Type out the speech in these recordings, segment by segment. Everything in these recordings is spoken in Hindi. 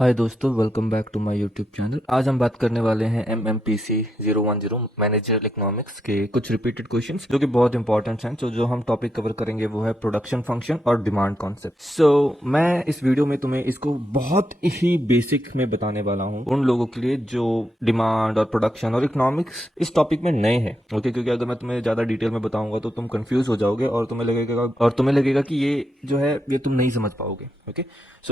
हाय दोस्तों, welcome back to my YouTube channel. आज हम बात करने वाले हैं MMPC 010 मैनेजरल इकोनॉमिक्स के कुछ रिपीटेड क्वेश्चंस जो कि बहुत इंपॉर्टेंट हैं। तो जो हम टॉपिक कवर करेंगे वो है प्रोडक्शन फंक्शन और डिमांड कॉन्सेप्ट। मैं इस वीडियो में तुम्हें इसको बहुत ही बेसिक में बताने वाला हूँ उन लोगों के लिए जो डिमांड और प्रोडक्शन और इकोनॉमिक्स इस टॉपिक में नए हैं। ओके, क्योंकि अगर मैं तुम्हें ज्यादा डिटेल में बताऊंगा तो तुम कंफ्यूज हो जाओगे और तुम्हें लगेगा कि ये जो है ये तुम नहीं समझ पाओगे। ओके,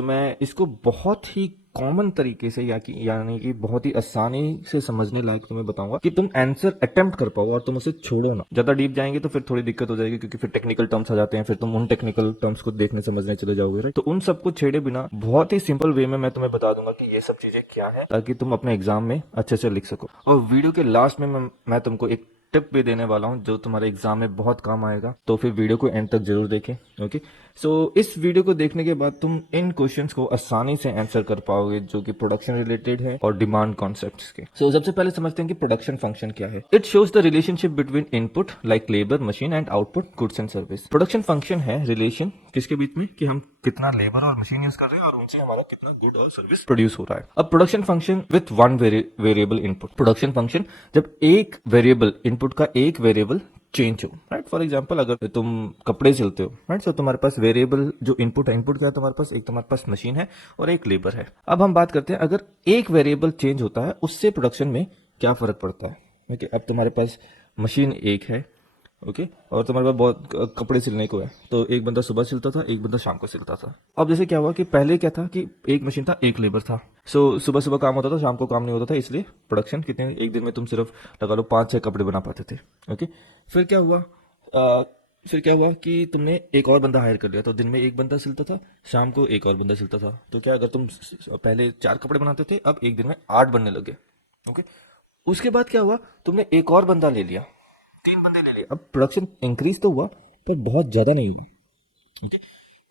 मैं इसको बहुत ही कॉमन तरीके से यानी कि बहुत ही आसानी से समझने लायक तुम्हें बताऊंगा कि तुम आंसर अटेम्प्ट कर पाओ और तुम उसे छोड़ो ना। ज्यादा डीप जाएंगे तो फिर थोड़ी दिक्कत हो जाएगी, क्योंकि फिर टेक्निकल टर्म्स आ जाते हैं, फिर तुम उन टेक्निकल टर्म्स को देखने समझने चले जाओगे, राइट। तो उन सबको छेड़े बिना बहुत ही सिंपल वे में मैं तुम्हें बता दूंगा कि ये सब चीजें क्या है, ताकि तुम अपने एग्जाम में अच्छे से लिख सको। और वीडियो के लास्ट में मैं तुमको एक टिप भी देने वाला हूं जो तुम्हारे एग्जाम में बहुत काम आएगा, तो फिर वीडियो को एंड तक जरूर देखें। ओके, इस वीडियो को देखने के बाद तुम इन क्वेश्चंस को आसानी से आंसर कर पाओगे जो कि प्रोडक्शन रिलेटेड है और डिमांड कॉन्सेप्ट्स के। सबसे पहले समझते हैं कि प्रोडक्शन फंक्शन क्या है। It shows the relationship between input like labour machine and output goods and service. Production function है रिलेशन किसके बीच में, कि हम कितना लेबर और मशीन यूज कर रहे हैं और उनसे हमारा कितना गुड और सर्विस प्रोड्यूस हो रहा है। अब production function with one variable input. Production function जब एक वेरिएबल इनपुट का एक वेरिएबल चेंज हो, राइट। फॉर एग्जांपल, अगर तुम कपड़े सिलते हो, राइट, सो तुम्हारे पास वेरिएबल जो इनपुट है, इनपुट क्या है तुम्हारे पास, एक तुम्हारे पास मशीन है और एक लेबर है। अब हम बात करते हैं अगर एक वेरिएबल चेंज होता है उससे प्रोडक्शन में क्या फर्क पड़ता है। ओके, अब तुम्हारे पास मशीन एक है, ओके, और तुम्हारे पास बहुत कपड़े सिलने को है, तो एक बंदा सुबह सिलता था, एक बंदा शाम को सिलता था। अब जैसे क्या हुआ कि पहले क्या था कि एक मशीन था, एक लेबर था। सुबह सुबह काम होता था, शाम को काम नहीं होता था, इसलिए प्रोडक्शन कितने, एक दिन में तुम सिर्फ लगा लो 5-6 कपड़े बना पाते थे। ओके, फिर क्या हुआ, फिर क्या हुआ कि तुमने एक और बंदा हायर कर लिया, तो दिन में एक बंदा सिलता था, शाम को एक और बंदा सिलता था। तो क्या, अगर तुम पहले 4 कपड़े बनाते थे, अब एक दिन में 8 बनने लगे। ओके, उसके बाद क्या हुआ, तुमने एक और बंदा ले लिया, 3 बंदे ले लिए। अब प्रोडक्शन इंक्रीज तो हुआ पर बहुत ज्यादा नहीं हुआ। ओके,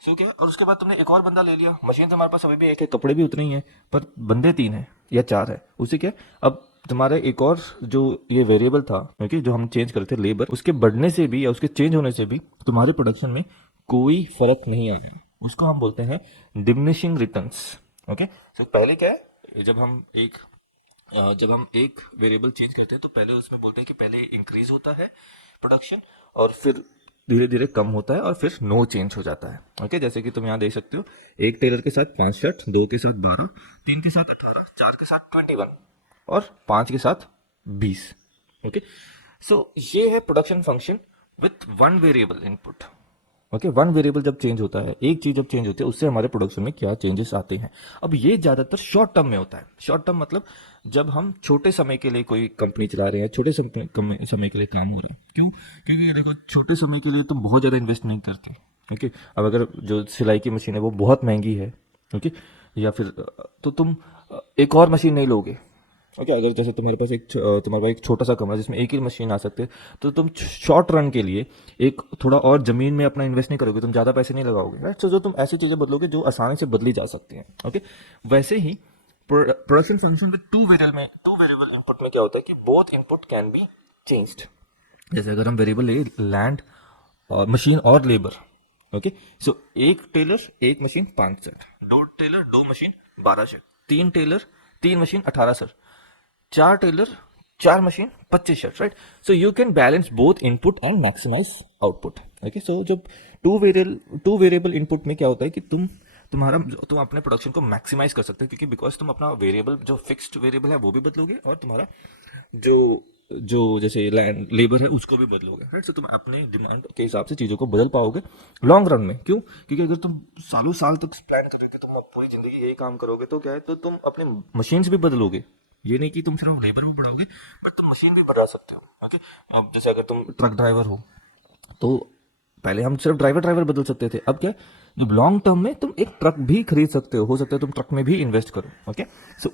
क्या, और उसके बाद तुमने एक और बंदा ले लिया, मशीन तुम्हारे पास अभी भी एक है, कपड़े भी उतने ही हैं, पर बंदे 3 हैं या 4 है। उसे क्या, अब तुम्हारे एक और जो ये वेरिएबल था, ओके, जो हम चेंज करते लेबर, उसके बढ़ने से भी या उसके चेंज होने से भी तुम्हारे प्रोडक्शन में कोई फर्क नहीं आएगा। उसको हम बोलते हैं डिमिनिशिंग रिटर्न्स। ओके, पहले क्या है, जब हम एक वेरिएबल चेंज करते हैं तो पहले उसमें बोलते हैं कि पहले इंक्रीज होता है प्रोडक्शन और फिर धीरे धीरे कम होता है और फिर नो चेंज हो जाता है। ओके, जैसे कि तुम यहाँ देख सकते हो, एक टेलर के साथ 5 शर्ट, 2 के साथ 12, 3 के साथ 18, 4 के साथ 21 और 5 के साथ 20। ओके, ये है production function with one variable input. Okay, one variable जब चेंज होता है, एक चीज जब चेंज होती है, उससे हमारे प्रोडक्शन में क्या चेंजेस आते हैं। अब ये ज्यादातर शॉर्ट टर्म में होता है। शॉर्ट टर्म मतलब जब हम छोटे समय के लिए कोई कंपनी चला रहे हैं, छोटे समय के लिए काम हो रहा है। क्यों, क्योंकि देखो, छोटे समय के लिए तुम बहुत ज्यादा इन्वेस्ट नहीं करते। ओके, अब अगर जो सिलाई की मशीन है वो बहुत महंगी है, ओके, या फिर तो तुम एक और मशीन नहीं लोगे। ओके, अगर जैसे तुम्हारे पास एक छोटा सा कमरा जिसमें एक ही मशीन आ सकते, तो तुम शॉर्ट रन के लिए एक थोड़ा और जमीन में अपना इन्वेस्ट नहीं करोगे, तुम ज्यादा पैसे नहीं लगाओगे, राइट। जो तुम ऐसी चीजें बदलोगे जो आसानी से बदली जा सकती हैं। ओके, वैसे ही production function with two variable input में क्या होता है कि both input can be changed. जैसे अगर हम वेरिएबल ले लैंड और मशीन और लेबर, ओके, एक टेलर एक machine 5 set, 2 tailor 2 machine 12 set, 3 tailor 3 machine 18 set, 4 tailor 4 machine 25 shirt, right. You can balance both input and maximise output. Okay, जब टू वेरिएबल इनपुट में क्या होता है कि तुम अपने प्रोडक्शन को मैक्सिमाइज कर सकते हो, क्योंकि बिकॉज तुम अपना वेरिएबल जो फिक्स्ड वेरिएबल है वो भी बदलोगे और तुम्हारा जो जो जैसे लैंड लेबर है उसको भी बदलोगे, राइट। तुम अपने डिमांड के हिसाब से चीजों को बदल पाओगे लॉन्ग रन में। क्यों, क्योंकि अगर तुम सालों साल तक प्लान करोगे, तुम पूरी जिंदगी यही काम करोगे, तो क्या है, तो तुम अपने मशीन्स भी बदलोगे। ये नहीं कि तुम सिर्फ लेबर भी बढ़ाओगे, बट तुम मशीन भी बढ़ा सकते हो। ओके, अब जैसे अगर तुम ट्रक ड्राइवर हो, तो पहले हम सिर्फ ड्राइवर बदल सकते थे, अब क्या है, जब लॉन्ग टर्म में तुम एक ट्रक भी खरीद सकते हो सकता है तुम ट्रक में भी इन्वेस्ट करो। ओके,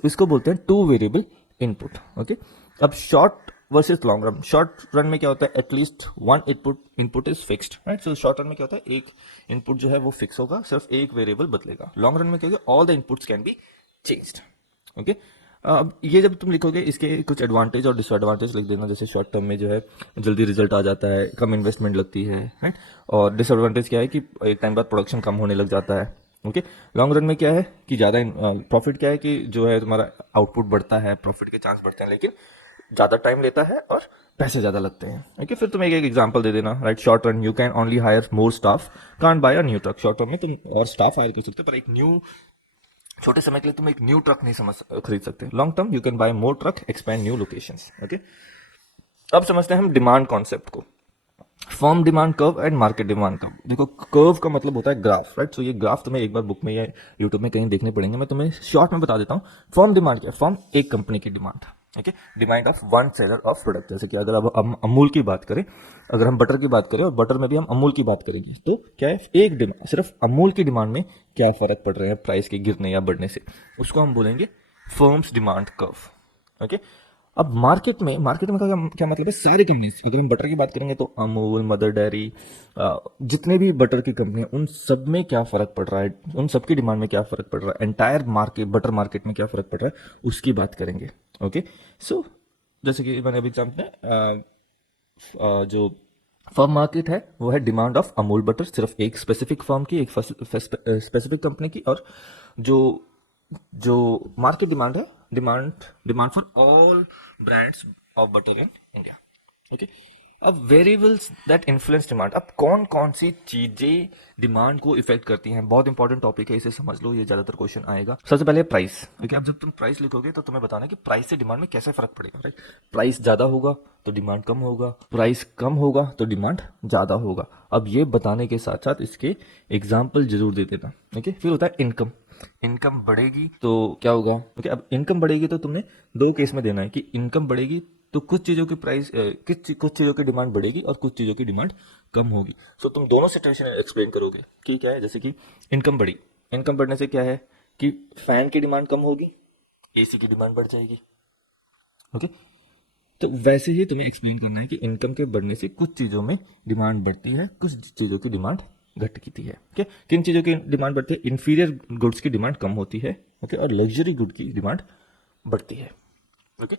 इसको बोलते हैं टू वेरिएबल इनपुट। ओके, अब short versus long run. Short run में क्या होता है, at least one input is fixed, right. Short run में क्या होता है, एक इनपुट जो है वो फिक्स होगा, सिर्फ एक वेरिएबल बदलेगा। लॉन्ग रन में क्या होगा, all the inputs can be changed. Okay, अब ये जब तुम लिखोगे इसके कुछ एडवांटेज और डिसएडवांटेज लिख देना। जैसे शॉर्ट टर्म में जो है जल्दी रिजल्ट आ जाता है, कम इन्वेस्टमेंट लगती है, राइट। और डिसएडवांटेज क्या है कि एक टाइम बाद प्रोडक्शन कम होने लग जाता है, ओके, लॉन्ग रन में क्या है कि ज़्यादा प्रॉफिट क्या है कि जो है तुम्हारा आउटपुट बढ़ता है, प्रॉफिट के चांस बढ़ते हैं, लेकिन ज़्यादा टाइम लेता है और पैसे ज़्यादा लगते हैं। ओके, फिर तुम एक एग्जांपल दे देना, right. Short run you can only hire more staff, can't buy a new truck. Short run में तुम और स्टाफ हायर कर सकते हो, पर एक न्यू छोटे समय के लिए तुम एक न्यू ट्रक नहीं खरीद सकते। Long term you can buy more truck, expand new locations. Okay, अब समझते हैं हम डिमांड कॉन्सेप्ट को। Firm demand curve and market demand curve. देखो, कर्व का मतलब होता है ग्राफ, राइट। सो ये ग्राफ तुम्हें एक बार बुक में या यूट्यूब में कहीं देखने पड़ेंगे, मैं तुम्हें शॉर्ट में बता देता हूँ। फर्म डिमांड क्या है? फर्म एक कंपनी की demand, okay, demand of one seller of product. जैसे कि अगर अब हम अमूल की बात करें, अगर हम बटर की बात करें और बटर में भी हम अमूल की बात करेंगे, तो क्या है, एक डिमांड, सिर्फ अमूल की डिमांड में क्या फर्क पड़ रहे हैं प्राइस के गिरने या बढ़ने से, उसको हम बोलेंगे फर्म्स डिमांड कर्व। ओके, अब मार्केट में क्या मतलब है? सारी कंपनीज, अगर हम बटर की बात करेंगे तो अमूल, मदर डेयरी, जितने भी बटर की कंपनी है, उन सब में क्या फर्क पड़ रहा है, उन सब की डिमांड में क्या फर्क पड़ रहा है, एंटायर मार्केट, बटर मार्केट में क्या फर्क पड़ रहा है, उसकी बात करेंगे। ओके, सो जैसे कि मैंने अभी एग्जाम्पल जो फर्म मार्केट है वो है डिमांड ऑफ अमूल बटर, सिर्फ एक स्पेसिफिक फर्म की, एक स्पेसिफिक कंपनी की। और जो जो मार्केट डिमांड है, demand for all brands of butter in India. Okay, अब वेरिएबल्स दैट इन्फ्लुएंस डिमांड। अब कौन कौन सी चीजें डिमांड को इफेक्ट करती हैं, बहुत इंपॉर्टेंट टॉपिक है, इसे समझ लो, ये ज्यादातर क्वेश्चन आएगा। सबसे पहले प्राइस। ओके, अब जब तुम प्राइस लिखोगे तो तुम्हें बताना कि प्राइस से डिमांड में कैसे फर्क पड़ेगा, राइट। प्राइस ज्यादा होगा तो डिमांड कम होगा, प्राइस कम होगा तो डिमांड ज्यादा होगा। अब ये बताने के साथ साथ इसके एग्जाम्पल जरूर दे देना। ओके, फिर होता है इनकम। इनकम बढ़ेगी तो क्या होगा? ओके, अब इनकम बढ़ेगी तो तुमने दो केस में देना है कि इनकम बढ़ेगी तो कुछ चीजों की प्राइस, कुछ चीजों की डिमांड बढ़ेगी और कुछ चीजों की डिमांड कम होगी। सो तुम दोनों सिचुएशन एक्सप्लेन करोगे कि क्या है। जैसे कि इनकम बढ़ी, इनकम बढ़ने से क्या है कि फैन की डिमांड कम होगी, एसी की डिमांड बढ़ जाएगी। ओके, तो वैसे ही तुम्हें एक्सप्लेन करना है कि इनकम के बढ़ने से कुछ चीजों में डिमांड बढ़ती है, कुछ चीजों की डिमांड घटती है। ओके, किन चीजों की डिमांड बढ़ती है? इंफीरियर गुड्स की डिमांड कम होती है, ओके, और लग्जरी गुड की डिमांड बढ़ती है। ओके,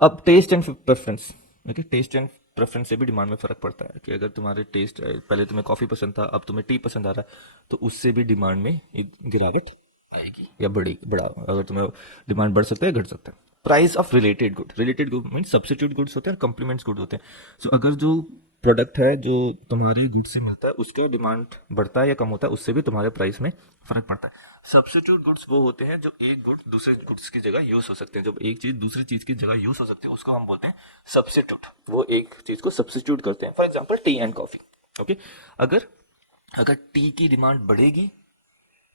अब taste and preference. Okay, taste and preference से भी डिमांड में फर्क पड़ता है कि अगर तुम्हारे टेस्ट, पहले तुम्हें कॉफी पसंद था, अब तुम्हें टी पसंद आ रहा है, तो उससे भी डिमांड में एक गिरावट आएगी या बढ़ा, अगर तुम्हें डिमांड बढ़ सकता है, घट सकता है। Price of related good mean substitute goods होते हैं, कॉम्प्लीमेंट्स गुड होते हैं। सो अगर जो प्रोडक्ट है जो तुम्हारे गुड से मिलता है, उसका डिमांड बढ़ता है या कम होता है, उससे भी तुम्हारे प्राइस में फर्क पड़ता है। सब्सिट्यूट गुड्स वो होते हैं जो एक गुड दूसरे गुड्स की जगह यूज हो सकते हैं। जब एक चीज दूसरी चीज की जगह यूज हो सकती है, उसको हम बोलते हैं सब्सिट्यूट। वो एक चीज को सब्सिट्यूट करते हैं। For example T and coffee. Okay, अगर अगर टी की डिमांड बढ़ेगी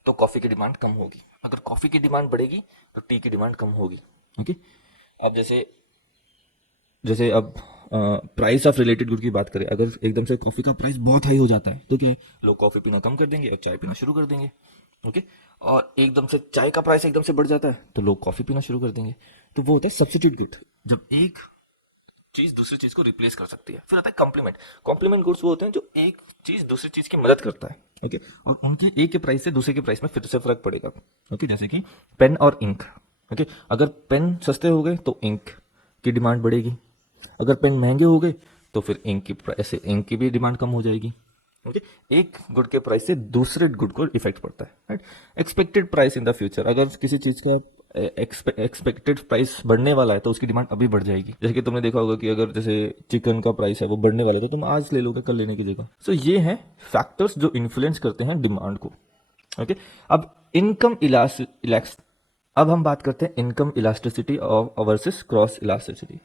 तो कॉफी की डिमांड कम होगी, अगर कॉफी की डिमांड बढ़ेगी तो टी की डिमांड कम होगी। ओके, अब जैसे जैसे अब प्राइस ऑफ रिलेटेड गुड की बात करें, अगर एकदम से कॉफी का प्राइस बहुत हाई हो जाता है तो क्या है, लोग कॉफी पीना कम कर देंगे और चाय पीना शुरू कर देंगे। ओके, और एकदम से चाय का प्राइस एकदम से बढ़ जाता है तो लोग कॉफी पीना शुरू कर देंगे। तो वो होता है सब्सिट्यूट गुड, जब एक चीज दूसरी चीज को रिप्लेस कर सकती है। फिर आता है कॉम्प्लीमेंट। कॉम्प्लीमेंट गुड्स वो होते हैं जो एक चीज दूसरी चीज की मदद करता है। ओके, और उनके एक के प्राइस से दूसरे के प्राइस में फिर से फर्क पड़ेगा। ओके, जैसे कि पेन और इंक। ओके, अगर पेन सस्ते हो गए तो इंक की डिमांड बढ़ेगी, अगर पेन महंगे हो गए तो फिर इंक की भी डिमांड कम हो जाएगी। ओके, एक गुड के प्राइस से दूसरे गुड को इफेक्ट पड़ता है, right. Expected price in the future. अगर किसी चीज का एक्सपेक्टेड प्राइस बढ़ने वाला है तो उसकी डिमांड अभी बढ़ जाएगी। जैसे कि तुमने देखा होगा कि अगर जैसे चिकन का प्राइस है वो बढ़ने वाला है तो तुम आज ले लोगे कल लेने की जगह। सो ये हैं फैक्टर्स जो इन्फ्लुएंस करते हैं डिमांड को। ओके, अब इनकम इलास्ट अब हम बात करते हैं income elasticity versus cross elasticity.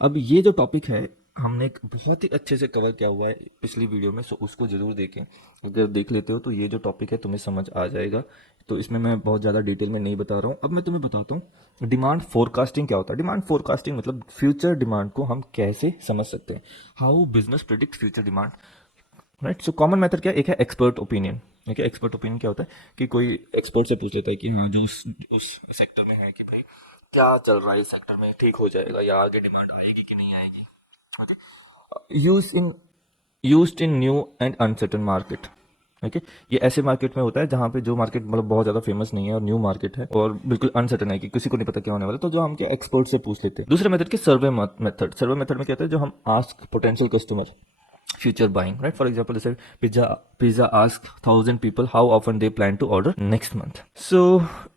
अब ये जो टॉपिक है हमने एक बहुत ही अच्छे से कवर किया हुआ है पिछली वीडियो में, सो उसको जरूर देखें। अगर देख लेते हो तो ये जो टॉपिक है तुम्हें समझ आ जाएगा। तो इसमें मैं बहुत ज़्यादा डिटेल में नहीं बता रहा हूँ। अब मैं तुम्हें बताता हूँ डिमांड फोरकास्टिंग क्या होता है। डिमांड फोरकास्टिंग मतलब फ्यूचर डिमांड को हम कैसे समझ सकते हैं, how business predict future demand, right. So common method क्या है? एक है एक्सपर्ट ओपिनियन। ठीक है, एक्सपर्ट ओपिनियन क्या होता है कि कोई एक्सपर्ट से पूछ लेता है कि हाँ जो उस सेक्टर में है कि भाई क्या चल रहा है इस सेक्टर में, ठीक हो जाएगा या आगे डिमांड आएगी कि नहीं आएगी। Okay, used in new and uncertain market. Okay, ये ऐसे मार्केट में होता है जहाँ पे जो मार्केट मतलब बहुत ज़्यादा फेमस नहीं है और न्यू मार्केट है और बिल्कुल अनसर्टन है कि किसी को नहीं पता क्या होने वाला है, तो जो हम क्या एक्सपर्ट से पूछ लेते हैं। दूसरे मेथड के सर्वे मेथड। सर्वे मेथड में क्या होता है, जो हम ask potential customer future buying, right? For example, let's say pizza ask 1,000 people how often they plan to order next month. So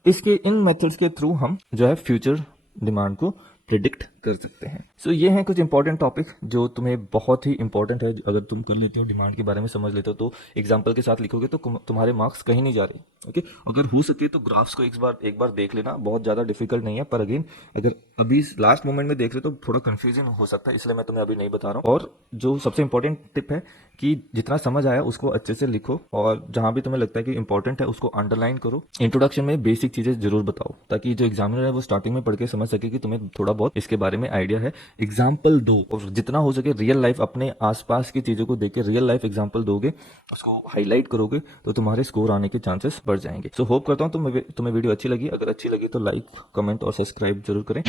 इसके इन मेथड्स के थ्रू हम जो है फ्यूचर डिमांड को प्रिडिक्ट कर सकते हैं. सो ये हैं कुछ इंपॉर्टेंट टॉपिक जो तुम्हें बहुत ही इंपॉर्टेंट है. अगर तुम कर लेते हो, डिमांड के बारे में समझ लेते हो, तो एग्जाम्पल के साथ लिखोगे तो तुम्हारे मार्क्स कहीं नहीं जा रहे. ओके, अगर हो सके तो ग्राफ्स को एक बार देख लेना. बहुत ज़्यादा डिफिकल्ट नहीं है, पर अगेन अगर अभी लास्ट मोमेंट में देख रहे हो तो थोड़ा कंफ्यूजन हो सकता है, इसलिए मैं तुम्हें अभी नहीं बता रहा हूँ. और जो सबसे इंपॉर्टेंट टिप है कि जितना समझ आया उसको अच्छे से लिखो, और जहां भी तुम्हें लगता है कि इंपॉर्टेंट है उसको अंडरलाइन करो. इंट्रोडक्शन में बेसिक चीजें जरूर बताओ, ताकि जो एग्जामिनर है वो स्टार्टिंग में पढ़ के समझ सके कि तुम्हें थोड़ा बहुत इसके बारे में आइडिया है. एग्जाम्पल दो, और जितना हो सके रियल लाइफ अपने आसपास की चीजों को देख के रियल लाइफ एग्जाम्पल दोगे, उसको हाईलाइट करोगे, तो तुम्हारे स्कोर आने के चांसेस बढ़ जाएंगे. सो होप करता हूँ तुम्हें वीडियो अच्छी लगी. अगर अच्छी लगी तो लाइक, कमेंट और सब्सक्राइब जरूर करें.